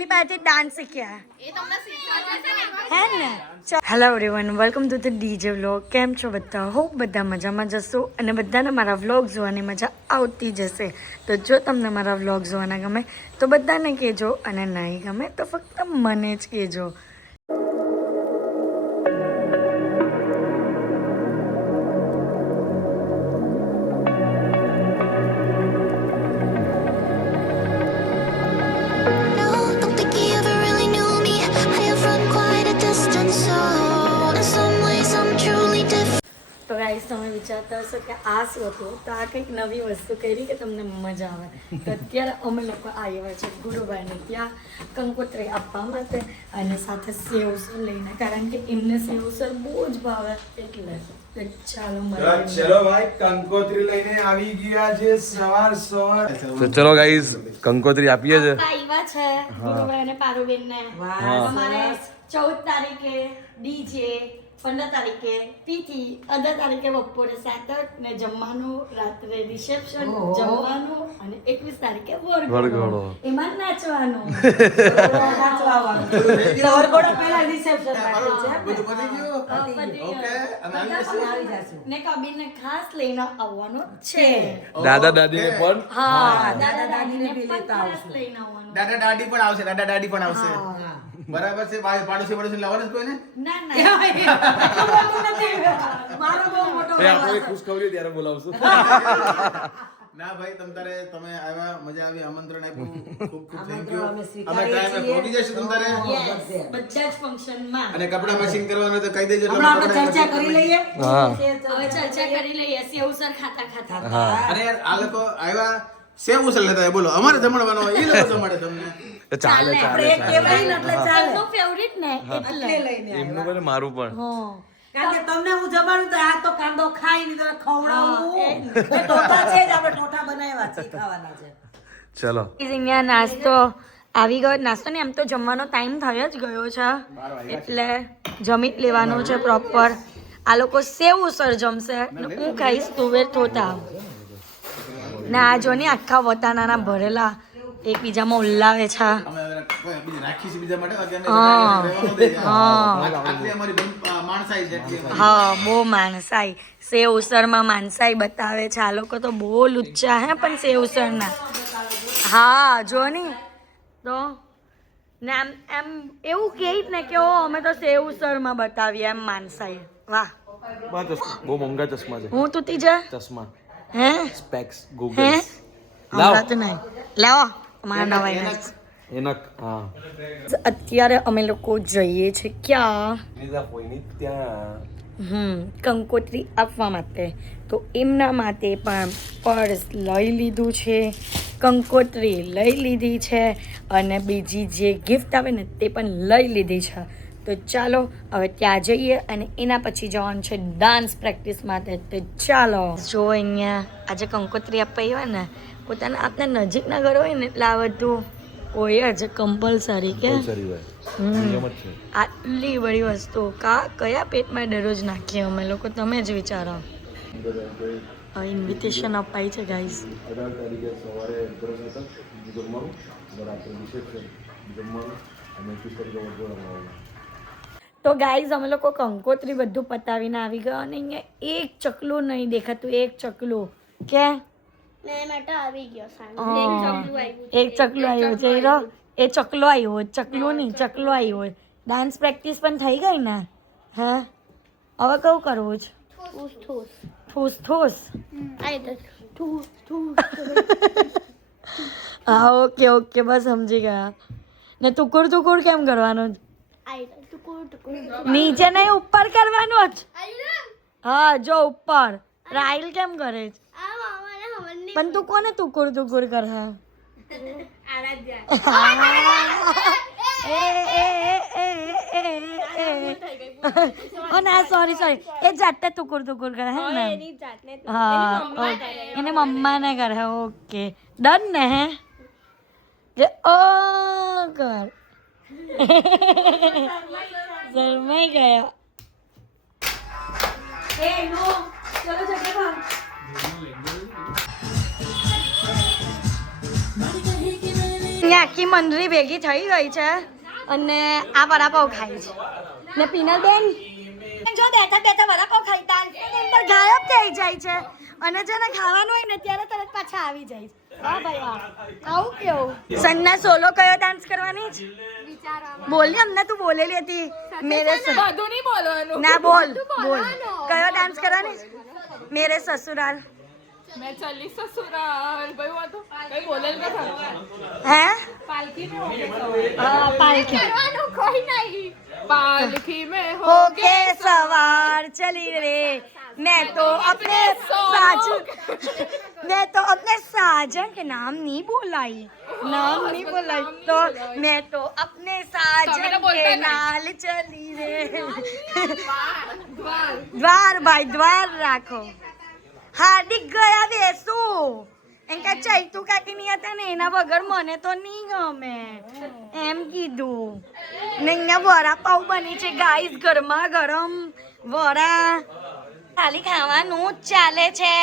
Dance શીખ્યા હે ને hello everyone welcome to the DJ vlog કેમ છો બધા હોપ બધા મજામાં જશો અને બધાને મારા વ્લોગ જોવાની મજા આવતી જશે તો જો તમને મારા વ્લોગ જોવાના ગમે તો બધાને કહેજો અને નહીં ગમે તો ફક્ત મને જ કહેજો તો ગાઈસ તમે વિચારતા હશો કે આ શું હતું તો આ કંઈક નવી વસ્તુ કરી કે તમને મજા આવે તો અત્યારે અમે લોકો આવ્યા છે ગુરુભાઈને ત્યાં કંકોત્રી આપવા માટે અને સાથે સેવસર લઈને કારણ કે એમને સેવસર બહુ જ ભાવે એટલે ચાલો ચલો ભાઈ કંકોત્રી લઈને આવી ગયા છે સવાર તો ચલો ગાઈસ કંકોત્રી આપીએ છે આવ્યા છે ગુરુભાઈને પારુબેનને અમારે 14 તારીખે ડીજે 15 તારીખે તિથિ 18 તારીખે બપોરે 7 ને જમવાનું રાત્રે રિસેપ્શન જમવાનું અને 21 તારીખે વરઘોડો એમાં નાચવાનું વરઘોડો પહેલા રિસેપ્શન રાખી છે ઓકે ને કબીરને ખાસ લઈને આવવાનો છે દાદા દાદીને પણ હા દાદા દાદીને પણ ખાસ લઈને આવવાનું દાદા દાદી પણ આવશે બરાબર છે ભાઈ પાડોશી લાવવાનું કોઈને ના મારો બહુ મોટો આપણે ખુશખબરી ત્યારે બોલાવશું ના ભાઈ તમે આવ્યા મજા આવી આમંત્રણ આપ્યું ખૂબ થેન્ક યુ અમે ટાઈમે પહોંચી જશું તમારે બધા જ ફંક્શન માં અને કપડા મેચિંગ કરવાનું તો કહી દેજો આપણે ચર્ચા કરી લઈએ હા હવે ચર્ચા કરી લઈએ સેવસર ખાતા અરે યાર આ લોકો આવ્યા સેવ ઉસળ લેતા બોલો અમારે જમણવાનો એ લોકો જમાડે તમને ચાલે એમનો ફેવરિટ ને એટલે લઈને એમનું બોલે મારું પણ કારણ કે તમને હું જમાડું તો આ તો કાંદો ખાઈ ને ખવડાવું ટોટા છે જ આપણે ટોટા બનાવ્યા છે ખાવાના છે ચલો અહીંયા નાસ્તો આવી ગયો નાસ્તો ને એમ તો જમવાનો ટાઈમ થયો જ ગયો છે એટલે જમી લેવાનું છે પ્રોપર આ લોકો સેવ ઉસળ જમશે ને હું ખાઈશ તુવેર થોતા ને આ જો ને આખા વટાણાના ભરેલા એકબીજામાં ઉલ્લાવે છે હા બહુ માણસાઈ સેવ ઉસળમાં માણસાઈ બતાવે છે આ લોકો તો બહુ લુચ્ચા હે પણ સેવ ઉસળના હા જો ને તો ને એમ એવું કહે ને કે અમે તો સેવ ઉસળમાં બતાવીએ એમ માણસાઈ વાહ બહુ મોંઘા ચશ્મા છે હું તૂટી જા ચશ્મા હે સ્પેક્સ હે ગોગલ્સ લાવ તો નહીં લાવો અમારા નવાઈ એનક હા અત્યારે અમે લોકો જઈએ છીએ ક્યાં લીધા કોઈની ત્યાં કંકોત્રી આપવા માટે તો એમના માટે પણ પર્સ લઈ લીધું છે કંકોત્રી લઈ લીધી છે અને બીજી જે ગિફ્ટ આવે ને તે પણ લઈ લીધી છે તો ચાલો હવે ત્યાં જઈએ અને એના પછી જવાનું છે ડાન્સ પ્રેક્ટિસ માટે તો ચાલો જો અહીંયા આજે કંકોત્રી આપવા આવ્યા ને પોતાના આપના નજીકના ઘર હોય ને એટલે આ બધું હોય જ કમ્પલસરી કે આટલી બધી વસ્તુ કયા પેટમાં દરરોજ નાખીએ અમે લોકો તમે જ વિચારો હવે ઇન્વિટેશન અપાઈ છે ગાઈઝ તો ગાઈઝ અમે લોકો કંકોત્રી બધું પતાવીને આવી ગયા અને અહીંયા એક ચકલું નહીં દેખાતું એક ચકલું કે એક ચકલું આવ્યું છે એ ચકલો આવ્યો ચકલું નહીં ચકલો આવ્યો ડાન્સ પ્રેક્ટિસ પણ થઈ ગઈ ને હે હવે કેવું કરવું છે ઠૂસ ઠૂસ હા ઓકે ઓકે બસ સમજી ગયા ને ટુકુર ટુકુર કેમ કરવાનું નીચે નહીં ઉપર કરવાનું જ હા જો ઉપર રાઈલ કેમ કરે છે પણ તું કોને ટુકુર ટુકુર કરે ઓ ના સોરી એ જાતે ટુકુર ટુકુર કરે હે ને હા એને મમ્માને કરે ઓકે ડન ને હે જે ઓ કર શરમાઈ ગયા એ નો ચલો જગ્યા અહીંયા આખી મંડળી ભેગી થઈ ગઈ છે અને આ વડાપાવ ખાય છે ને પીનલબેન જો બેઠા બેઠા વડાપાવ ખાઈ ડાન્સ પર ગાયબ થઈ જાય છે અને જેને ખાવાનું હોય ને ત્યારે તરત પાછા આવી જાય છે વાહ ભાઈ વાહ આવું કેવું સન્ના સોલો કયો ડાન્સ કરવાની છે બોલ ને અમને તું બોલેલી હતી મેરે બધું નહીં બોલવાનું ના બોલ બોલ કયો ડાન્સ કરવાની છે? મેરે સસુરાલ मैं चली ससुराल भाई वो तो कहीं बोले ना હે पालकी में हो હા, પાલકી करवानो कोई नहीं पालकी में हो होके सवार चली रे मैं तो अपने साजन मैं तो अपने साजन के नाम नहीं बोलाई तो मैं तो अपने साजन के नाल चली रे દ્વાર ભાઈ દ્વાર રાખો હાર્દિક ગયા બેસું એમ કે ચૈતુ કાકી નહીં હતા ને એના વગર મને તો નહીં ગમે એમ કીધું ને અહીંયા વડાપાવ બની છે ગાઈસ ગરમા ગરમ વડા ખાલી ખાવાનું જ ચાલે છે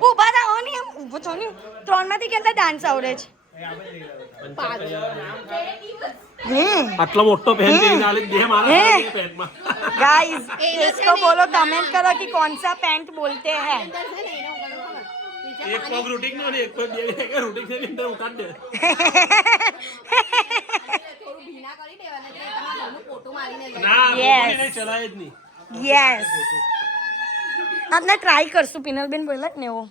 ઊભા થાઓ ને એમ ઊભો છો ને 3 માંથી કેટલા ડાન્સ આવડે છે હે આટલો મોટો પહેન પહેરીને આલી દે મારા પેન્ટમાં गाइस इसको बोलो कमेंट करो कि कौन सा पैंट बोलते हैं એક પગ રૂટિંગ નો ને એક પગ બે કે રૂટિંગ ની અંદર ઉતાર દે ના Yes. એને ચલાય જ નહીં यस આપણે ટ્રાય કરશું પિનલબેન બોલ્યા ને એવો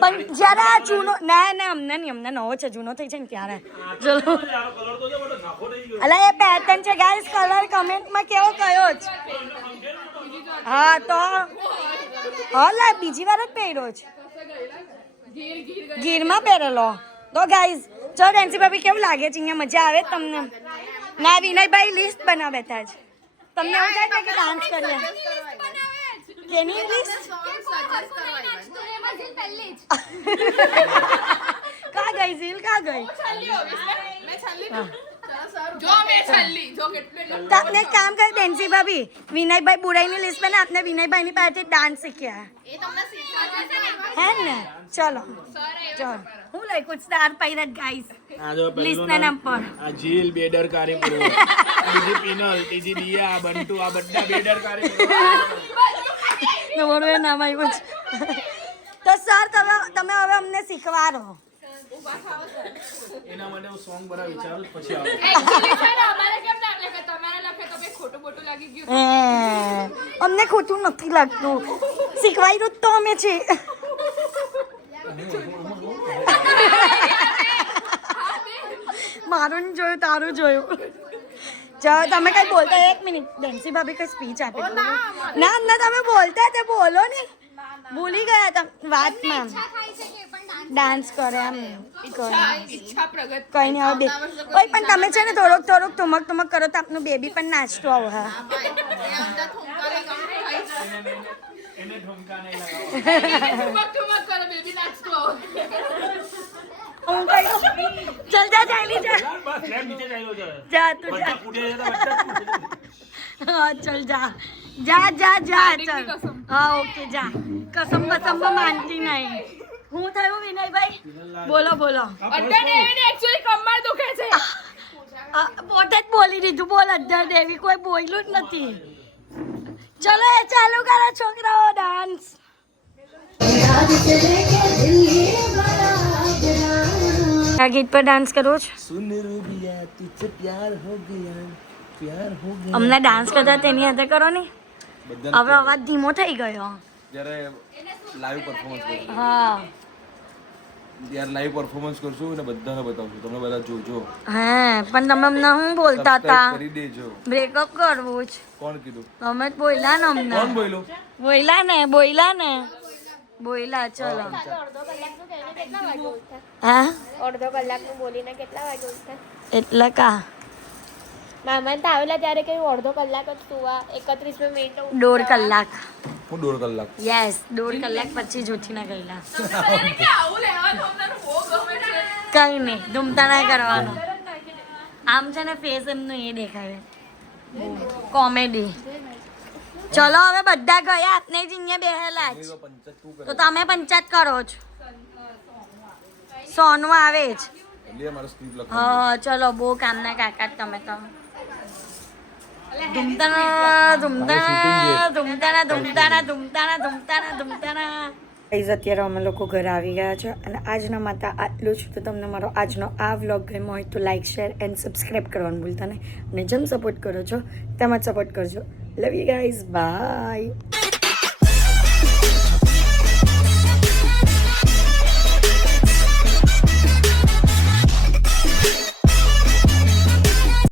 પણ જ્યારે આ જૂનો ના ના અમને નવો છે જૂનો થઈ છે ને ત્યારે ચલો કલર તો જો બટો નાખો નહીં ગયો અલા એ પેટર્ન છે ગાઈસ કલર કમેન્ટમાં કેવો કયો જ હા તો હલા બીજી વાર જ પહેર્યો છે ગીરમાં પહેરેલો તો ગાઈસ ચલો ડેન્સી ભાભી કેવું લાગે છે અહીંયા મજા આવે તમને ના વિનયભાઈ લિસ્ટ બનાવે બેઠા છે તમને એવું થાય છે કે ડાન્સ કરીએ કેની લિસ્ટ કા ગઈ ઝીલ કા ગઈ जो मैं छल्ली जो કેટલે તો આપને એક કામ કરે ડેન્સી ભાભી વિનયભાઈ બુરાઈની લિસ્ટ બને આપને વિનયભાઈની પાસેથી ડાન્સ શીખ્યા એ તમને શીખવાડે છે ને હે ને ચલો ચલો હું લખ્યું સ્ટાર પાયરટ ગાઈસ આ જો લિસ્ટના નામ પર આ જીલ બેદરકારી પૂરો બીજી પિનલ ત્રીજી દિયા બંટુ આ બધા બેદરકારી તમારું એ નામ આવ્યું છે તો સર તમે હવે અમને શીખવાડો એના માટે હું સોંગ બનાવી વિચારું પછી આવું એક્ચ્યુઅલી સર અમારે કેમ ના લખે તમારે લખે તો બે ખોટું બોટું લાગી ગયું હે, અમને ખોટું નથી લાગતું શીખવાયું જ તો અમે છે મારું નહીં જોયું તારું જોયું ચાલો તમે કઈ બોલતા એક મિનિટ ડેન્સી ભાભી કઈ સ્પીચ આપી ના ના તમે બોલતા તે બોલો ને ભૂલી ગયા તમે વાતમાં ડાન્સ કરે આમ કરે ઈચ્છા પ્રગટ કઈ નહીં હવે ઓય પણ તમે છે ને થોડુંક ઠુમક કરો તો આપનું બેબી પણ નાચતો આવ હા ઠુમક કરો બેબી નાચતો આવો હું કઈ ચલ જા ચાલી જા બસ લેમ નીચે જાયલો છે જા તું જા બધા કૂટે જતા બધા કૂટે હા ચલ જા જા જા જા માનીની ચલ કસમ. હા ઓકે જા કસમ બસમ માનતી નહીં હું થયું વિનયભાઈ બોલો અડ્ડા દેવીને એક્ચ્યુઅલી કમર દુખે છે પોતે જ બોલી દીધું બોલ અધર દેવી કોઈ બોલ્યું જ નથી ચલો એ ચાલુ કરો છોકરાઓ ડાન્સ આ ગીત પર ડાન્સ કરો છો સુન રૂબિયા તુझसे प्यार हो गया અમને ડાન્સ કરતા તેની હાથે કરો ને હવે અવાજ ધીમો થઈ ગયો જ્યારે લાઈવ પરફોર્મન્સ કરશું હા ત્યારે લાઈવ પરફોર્મન્સ કરશું અને બધાને બતાવશું તમે બધા જોજો હા પણ તમે અમને શું બોલતા હતા સબસ્ક્રાઇબ કરી દેજો બ્રેકઅપ કરવું જ કોણ કીધું તમે જ બોલ્યા ને અમને કોણ બોલ્યો બોલ્યા ચલો હા અડધો કલાકનું બોલીને કેટલા વાગે ઉઠતા એટલે કા મામા તો આવેલા ત્યારે કહ્યું અડધો કલાક જ સુવા 31 મિનિટ 1.5 કલાક હું 1.5 કલાક યસ 1.5 કલાક પછી જ ઉઠીને ગયેલા મને કે આવું લેવાનું અમને બહુ ગમે છે કઈ નહીં ધૂમતા ના કરવાનું આમ છે ને ફેસ એમનું એ દેખાય કોમેડી ચલો હવે બધા ગયા આપને જ અહીંયા બેહેલા જ તો તમે પંચાયત કરો છો સોનું આવે જ લે મારો સ્ક્રિપ્ટ લખો હા ચલો બહુ કામના કાકા તમે તો ગાઈઝ અત્યારે અમે લોકો ઘરે આવી ગયા છે અને આજના માટે આટલું જ. તો તમને મારો આજનો આ વ્લોગ ગમ્યો હોય તો લાઈક શેર એન્ડ સબસ્ક્રાઈબ કરવાનું ભૂલતા નહીં અને જેમ સપોર્ટ કરો છો તેમ જ સપોર્ટ કરજો. Love you guys, by.